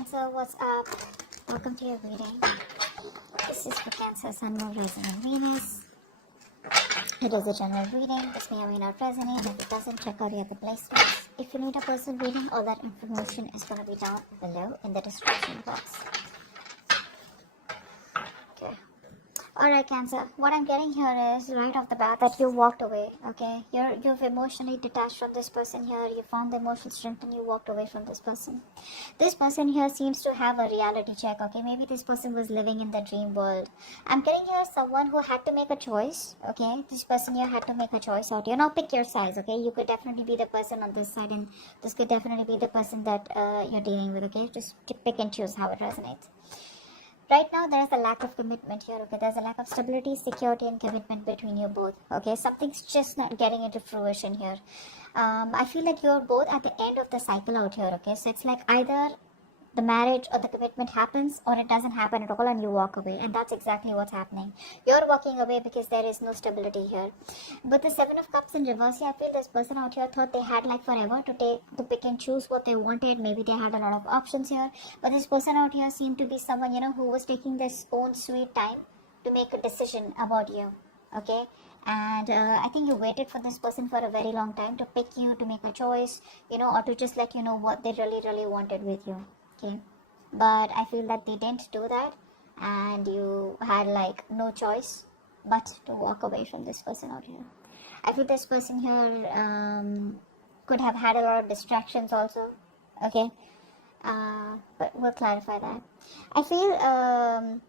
Cancer, what's up? Welcome to your reading. This is for Cancer, Sun, Moon, Rising, and Venus. It is a general reading. This may or may not resonate. If it doesn't, check out the other placements. If you need a personal reading, all that information is going to be down below in the description box. Okay. Alright, Cancer, what I'm getting here is right off the bat that you walked away, okay? You've emotionally detached from this person here. You found the emotional strength and you walked away from this person. This person here seems to have a reality check, okay? Maybe this person was living in the dream world. I'm getting here someone who had to make a choice, okay? This person here had to make a choice out here. Now pick your size, okay? You could definitely be the person on this side and this could definitely be the person that you're dealing with, okay? Just pick and choose how it resonates. Right now, there is a lack of commitment here, okay? There's a lack of stability, security, and commitment between you both, okay? Something's just not getting into fruition here. I feel like you're both at the end of the cycle out here, okay? So it's like either the marriage or the commitment happens or it doesn't happen at all and you walk away. And that's exactly what's happening. You're walking away because there is no stability here. But the Seven of Cups in reverse, I feel this person out here thought they had like forever to pick and choose what they wanted. Maybe they had a lot of options here. But this person out here seemed to be someone, who was taking this own sweet time to make a decision about you. Okay? And I think you waited for this person for a very long time to pick you, to make a choice, or to just let you know what they really, really wanted with you. Okay, but I feel that they didn't do that and you had like no choice but to walk away from this person out here. I feel this person here could have had a lot of distractions also, okay, but we'll clarify that. I feel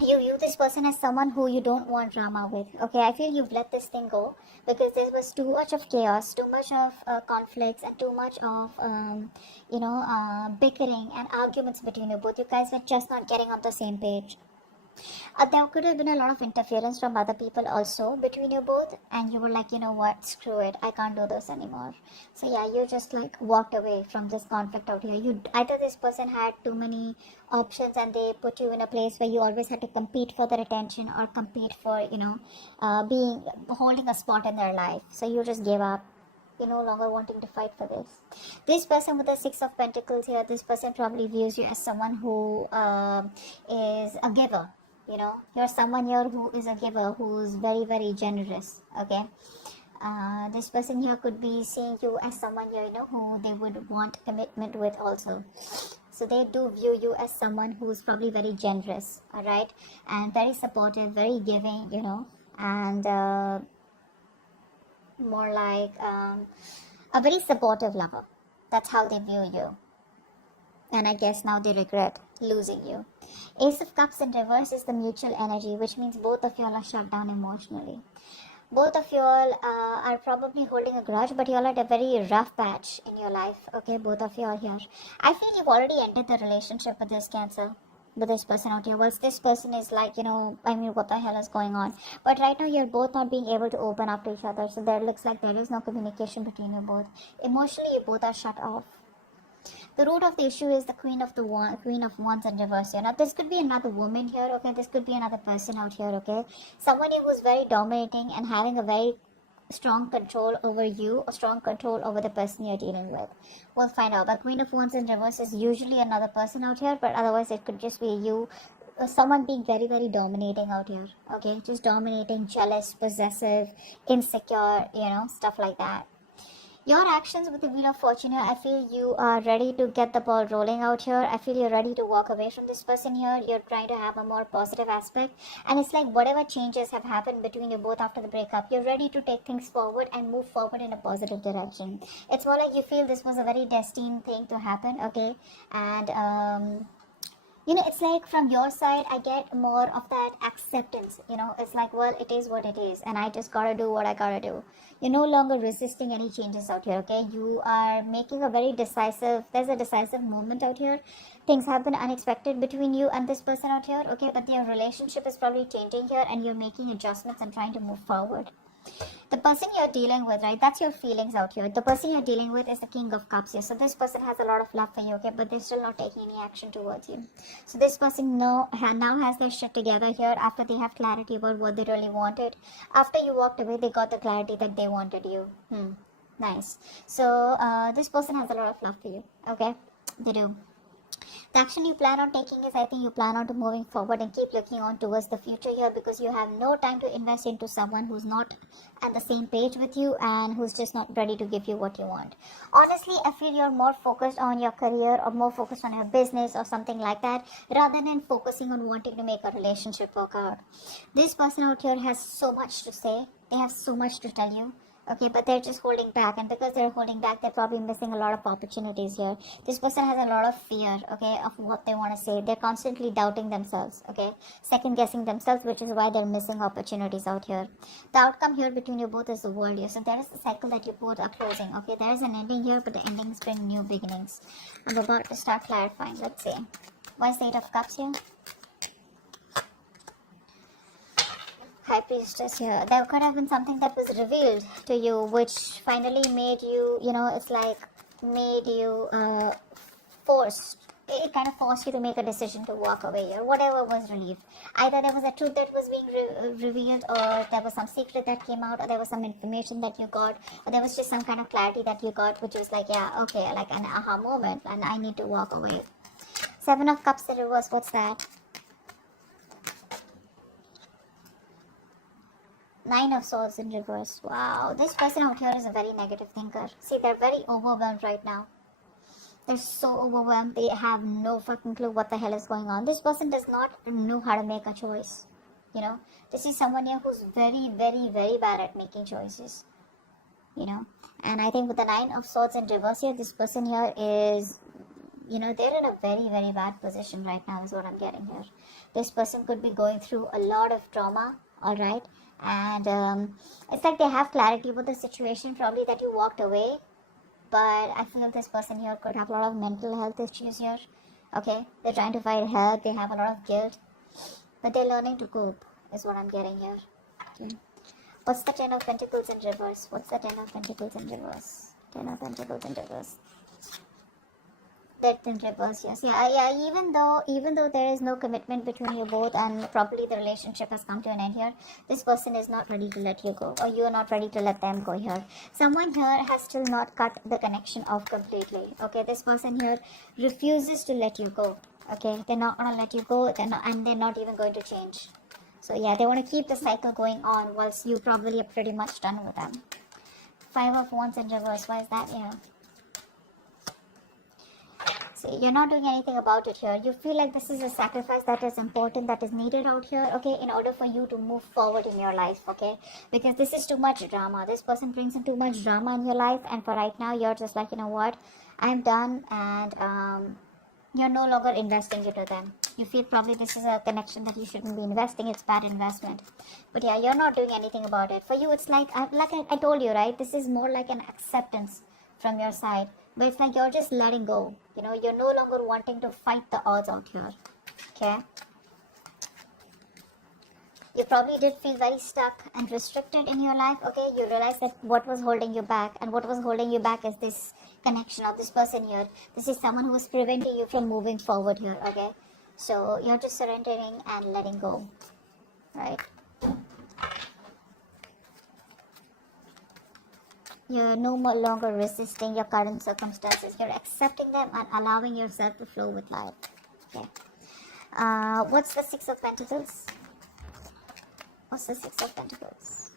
you view this person as someone who you don't want drama with, okay? I feel you've let this thing go because there was too much of chaos, too much of conflicts and too much of bickering and arguments between you both. You guys were just not getting on the same page. There could have been a lot of interference from other people also between you both, and you were like, you know what, screw it, I can't do this anymore. So yeah, you just like walked away from this conflict out here. Either this person had too many options and they put you in a place where you always had to compete for their attention or compete for holding a spot in their life, so you just gave up. You're no longer wanting to fight for this. This person with the Six of Pentacles here, this person probably views you as someone who is a giver. You're someone here who is a giver, who's very, very generous, okay? This person here could be seeing you as someone here, who they would want commitment with also. So they do view you as someone who's probably very generous, all right? And very supportive, very giving, and more like a very supportive lover. That's how they view you. And I guess now they regret losing you. Ace of Cups in reverse is the mutual energy, which means both of you all are shut down emotionally. Both of you all are probably holding a grudge, but you all are at a very rough patch in your life. Okay, both of you are here. I feel you've already ended the relationship with this Cancer, with this person out here. Whilst this person is like, what the hell is going on? But right now you're both not being able to open up to each other. So there looks like there is no communication between you both. Emotionally, you both are shut off. The root of the issue is the Queen of Wands in reverse here. Now, this could be another woman here, okay? This could be another person out here, okay? Somebody who's very dominating and having a very strong control over you or strong control over the person you're dealing with. We'll find out. But Queen of Wands in reverse is usually another person out here, but otherwise it could just be you. Someone being very, very dominating out here, okay? Just dominating, jealous, possessive, insecure, stuff like that. Your actions with the Wheel of Fortune here, I feel you are ready to get the ball rolling out here. I feel you're ready to walk away from this person here. You're trying to have a more positive aspect. And it's like whatever changes have happened between you both after the breakup, you're ready to take things forward and move forward in a positive direction. It's more like you feel this was a very destined thing to happen, okay? And it's like from your side, I get more of that acceptance. It's like, well, it is what it is, and I just gotta do what I gotta do. You're no longer resisting any changes out here, okay? You are making there's a decisive moment out here. Things have been unexpected between you and this person out here, okay? But your relationship is probably changing here, and you're making adjustments and trying to move forward. The person you're dealing with, right, that's your feelings out here. The person you're dealing with is the King of Cups here. So this person has a lot of love for you, okay, but they're still not taking any action towards you. So this person now has their shit together here after they have clarity about what they really wanted. After you walked away, they got the clarity that they wanted you. Nice. So this person has a lot of love for you, okay? They do. The action you plan on taking is, I think you plan on to moving forward and keep looking on towards the future here, because you have no time to invest into someone who's not at the same page with you and who's just not ready to give you what you want. Honestly, I feel you're more focused on your career or more focused on your business or something like that, rather than focusing on wanting to make a relationship work out. This person out here has so much to say. They have so much to tell you. Okay, but they're just holding back, and because they're holding back, they're probably missing a lot of opportunities here. This person has a lot of fear, okay, of what they want to say. They're constantly doubting themselves, okay, second guessing themselves, which is why they're missing opportunities out here. The outcome here between you both is the world here. So there is the cycle that you both are closing, okay. There is an ending here, but the endings bring new beginnings. I'm about to start clarifying. Let's see. Why is the Eight of Cups here? High Priestess here. There could have been something that was revealed to you, which finally made you, it's like made you forced. It kind of forced you to make a decision to walk away, or whatever was relieved. Either there was a truth that was being revealed, or there was some secret that came out, or there was some information that you got, or there was just some kind of clarity that you got, which was like, yeah, okay, like an aha moment, and I need to walk away. Seven of Cups in reverse. What's that? Nine of Swords in reverse. Wow, this person out here is a very negative thinker. See, they're very overwhelmed right now. They're so overwhelmed. They have no fucking clue what the hell is going on. This person does not know how to make a choice. This is someone here who's very, very, very bad at making choices. And I think with the Nine of Swords in reverse here, this person here is, they're in a very, very bad position right now is what I'm getting here. This person could be going through a lot of trauma, alright? And it's like they have clarity about the situation, probably that you walked away, but I feel this person here could have a lot of mental health issues here. Okay, they're trying to find help, they have a lot of guilt, but they're learning to cope is what I'm getting here. Okay. What's the Ten of Pentacles in reverse? What's the Ten of Pentacles in reverse? Ten of Pentacles in reverse. Death in reverse, yes. Yeah, even though there is no commitment between you both, and probably the relationship has come to an end here, this person is not ready to let you go, or you are not ready to let them go here. Someone here has still not cut the connection off completely. Okay, this person here refuses to let you go. Okay, they're not gonna let you go, and they're not even going to change. So yeah, they want to keep the cycle going on, whilst you probably are pretty much done with them. Five of Wands in reverse. Why is that here? See, you're not doing anything about it here. You feel like this is a sacrifice that is important, that is needed out here, okay, in order for you to move forward in your life, okay, because this is too much drama. This person brings in too much drama in your life, and for right now, you're just like, you know what, I'm done, and you're no longer investing into them. You feel probably this is a connection that you shouldn't be investing. It's bad investment. But yeah, you're not doing anything about it. For you, it's like I told you, right? This is more like an acceptance from your side. But it's like you're just letting go. You're no longer wanting to fight the odds out here. Okay? You probably did feel very stuck and restricted in your life. Okay? You realize that what was holding you back. And what was holding you back is this connection of this person here. This is someone who is preventing you from moving forward here. Okay? So you're just surrendering and letting go. Right? You're no longer resisting your current circumstances. You're accepting them and allowing yourself to flow with life. Okay. What's the Six of Pentacles? What's the Six of Pentacles?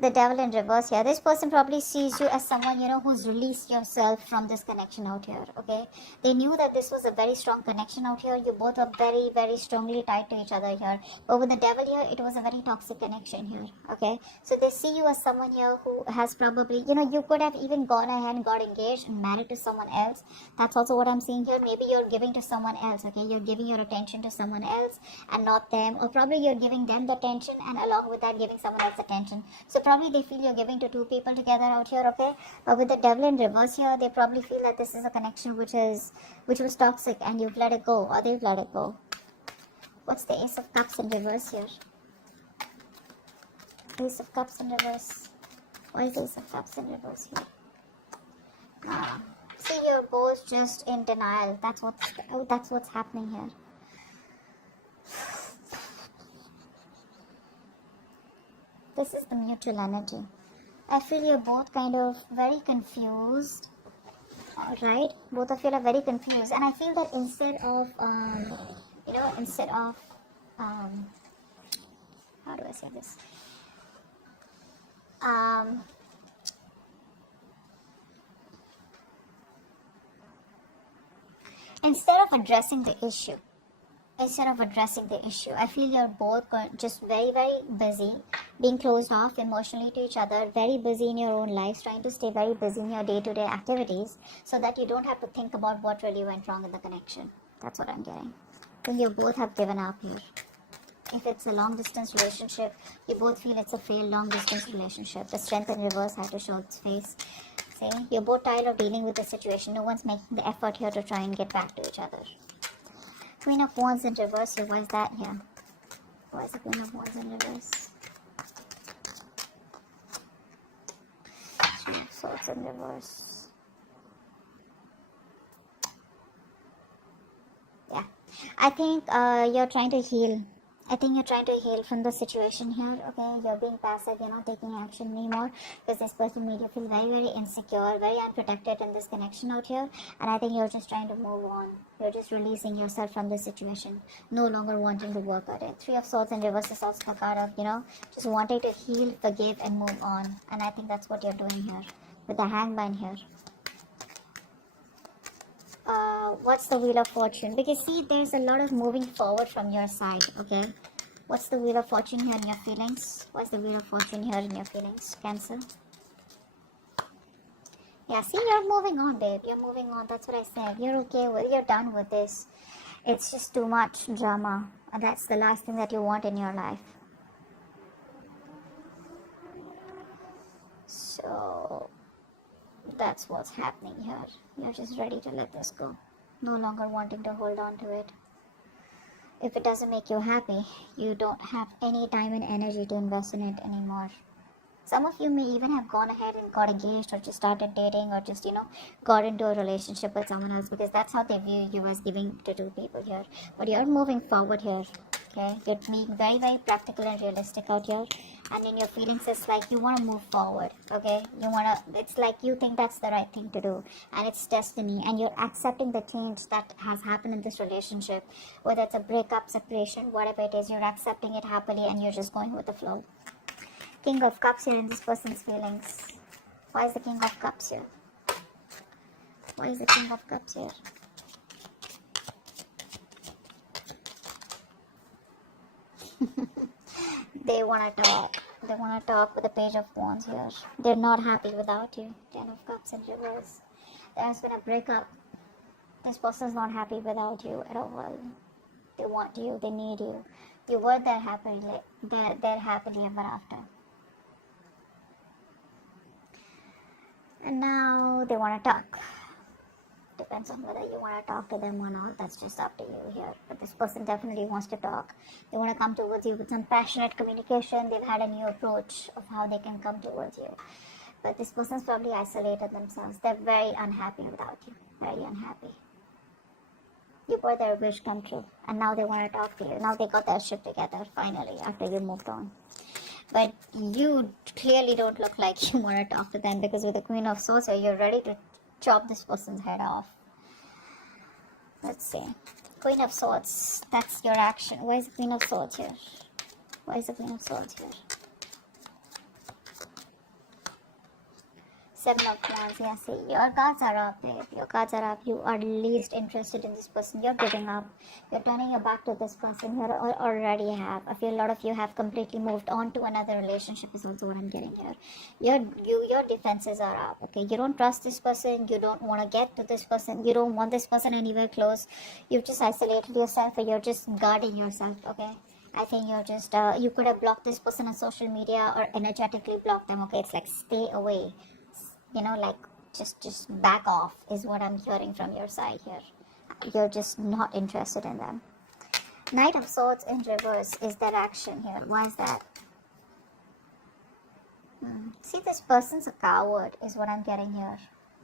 The Devil in reverse here. This person probably sees you as someone, who's released yourself from this connection out here, okay? They knew that this was a very strong connection out here. You both are very, very strongly tied to each other here. But with the Devil here, it was a very toxic connection here, okay? So they see you as someone here who has probably, you could have even gone ahead and got engaged and married to someone else. That's also what I'm seeing here. Maybe you're giving to someone else, okay? You're giving your attention to someone else and not them. Or probably you're giving them the attention and along with that giving someone else attention. So probably they feel you're giving to two people together out here, okay? But with the Devil in reverse here, they probably feel that this is a connection which was toxic, and you've let it go, or they've let it go. What's the Ace of Cups in reverse here? Ace of Cups in reverse. Why is Ace of Cups in reverse here? See, you're both just in denial. That's what's happening here. This is the mutual energy. I feel you're both kind of very confused right? Both of you are very confused, and I feel that instead of how do I say this? Um, instead of addressing the issue, I feel you're both just very, very busy, being closed off emotionally to each other, very busy in your own lives, trying to stay very busy in your day-to-day activities so that you don't have to think about what really went wrong in the connection. That's what I'm getting. I think you both have given up here. If it's a long-distance relationship, you both feel it's a failed long-distance relationship. The strength in reverse had to show its face. See, you're both tired of dealing with the situation. No one's making the effort here to try and get back to each other. Queen of Wands in reverse here. Why is that here? Why is the Queen of Wands in reverse? Three of Swords in reverse. Yeah. I think you're trying to heal. From the situation here, okay? You're being passive, you're not taking action anymore because this person made you feel very, very insecure, very unprotected in this connection out here. And I think you're just trying to move on. You're just releasing yourself from this situation, no longer wanting to work at it. Three of Swords in reverse is also the card of, just wanting to heal, forgive, and move on. And I think that's what you're doing here with the Hangman here. What's the Wheel of Fortune? Because see, there's a lot of moving forward from your side, okay? What's the Wheel of Fortune here in your feelings? What's the Wheel of Fortune here in your feelings, Cancer? Yeah, see, you're moving on, babe. You're moving on. That's what I said. You're okay with it. You're done with this. It's just too much drama. And that's the last thing that you want in your life. So, that's what's happening here. You're just ready to let this go. No longer wanting to hold on to it. If it doesn't make you happy, you don't have any time and energy to invest in it anymore. Some of you may even have gone ahead and got engaged or just started dating or just, got into a relationship with someone else because that's how they view you as giving to two people here. But you're moving forward here, okay? You're being very, very practical and realistic out here. And in your feelings, it's like you want to move forward, okay? It's like you think that's the right thing to do. And it's destiny. And you're accepting the change that has happened in this relationship. Whether it's a breakup, separation, whatever it is, you're accepting it happily and you're just going with the flow. King of Cups here in this person's feelings. Why is the King of Cups here? Why is the King of Cups here? They want to talk. They want to talk with the Page of Wands here. They're not happy without you. Ten of Cups in reverse. There's been a breakup. This person's not happy without you at all. They want you. They need you. You were there happily ever after. And now they want to talk. Depends on whether you want to talk to them or not. That's just up to you here. But this person definitely wants to talk. They want to come towards you with some passionate communication. They've had a new approach of how they can come towards you. But this person's probably isolated themselves. They're very unhappy without you. Very unhappy. You were their wish come true. And now they want to talk to you. Now they got their shit together finally after you moved on. But you clearly don't look like you want to talk to them because with the Queen of Swords here, you're ready to chop this person's head off. Let's see. Queen of Swords. That's your action. Why is the Queen of Swords here? Why is the Queen of Swords here? Seven of Wands. Yeah, see, your cards are up, babe. Your cards are up. You are least interested in this person. You're giving up. You're turning your back to this person here, or already have. I feel a lot of you have completely moved on to another relationship is also what I'm getting here. Your defenses are up, okay? You don't trust this person. You don't want to get to this person. You don't want this person anywhere close. You've just isolated yourself, or you're just guarding yourself, okay? I think you're just, you could have blocked this person on social media or energetically blocked them, okay? It's like stay away. Like just back off is what I'm hearing from your side here. You're just not interested in them. Knight of Swords in reverse is their action here. Why is that? See, this person's a coward is what I'm getting here.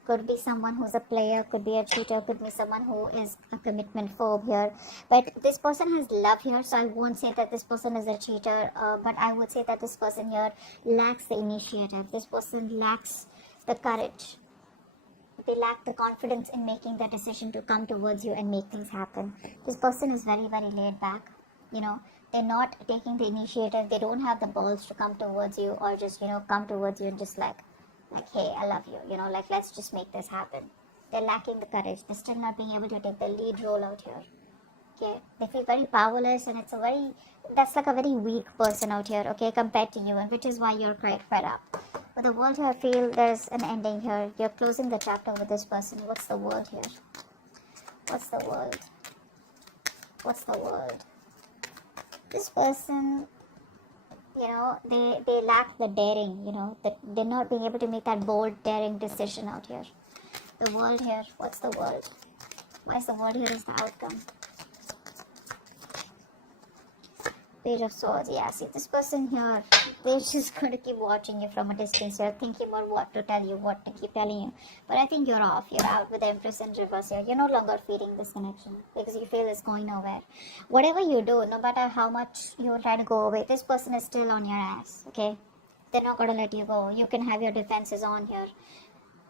Could be someone who's a player, could be a cheater, could be someone who is a commitment phobe here. But this person has love here, so I won't say that this person is a cheater, but I would say that this person here lacks the initiative. This person lacks the courage they lack the confidence in making the decision to come towards you and make things happen. This person is very, very laid back. They're not taking the initiative. They don't have the balls to come towards you, or just, come towards you and just like, hey, I love you, like, let's just make this happen. They're lacking the courage. They're still not being able to take the lead role out here. Okay, they feel very powerless, and that's like a very weak person out here, okay, compared to you, and which is why you're quite fed up. But the world here, I feel there's an ending here. You're closing the chapter with this person. What's the world here? What's the world? What's the world? This person, they lack the daring, they're not being able to make that bold, daring decision out here. The world here, what's the world? Why is the world here is the outcome? Page of Swords. Yeah, see, this person here, they're just going to keep watching you from a distance here, thinking about what to tell you, what to keep telling you. But I think you're off. You're out with the Empress in reverse here. You're no longer feeding this connection because you feel it's going nowhere. Whatever you do, no matter how much you try to go away, this person is still on your ass, okay? They're not going to let you go. You can have your defenses on here.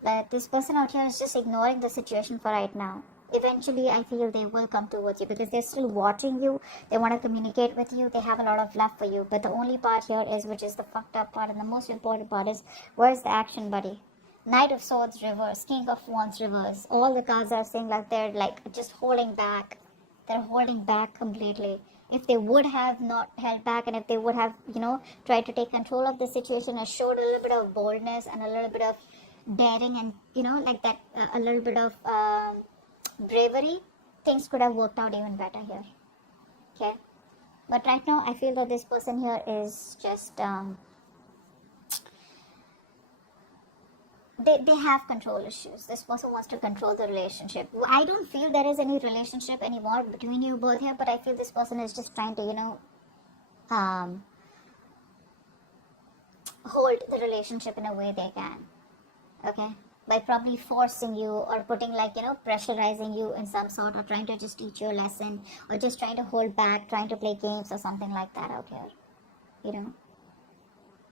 But this person out here is just ignoring the situation for right now. Eventually, I feel they will come towards you because they're still watching you. They want to communicate with you. They have a lot of love for you. But the only part here is, which is the fucked up part and the most important part, is where's the action, buddy? Knight of Swords reverse, King of Wands reverse. All the cards are saying like they're like just holding back. They're holding back completely. If they would have not held back, and if they would have, tried to take control of the situation and showed a little bit of boldness and a little bit of daring and, like that, a little bit of bravery, things could have worked out even better here. Okay, but right now I feel that this person here is just they have control issues. This person wants to control the relationship. I don't feel there is any relationship anymore between you both here, but I feel this person is just trying to hold the relationship in a way they can. Okay, by probably forcing you, or putting like, pressurizing you in some sort, or trying to just teach you a lesson, or just trying to hold back, trying to play games or something like that out here.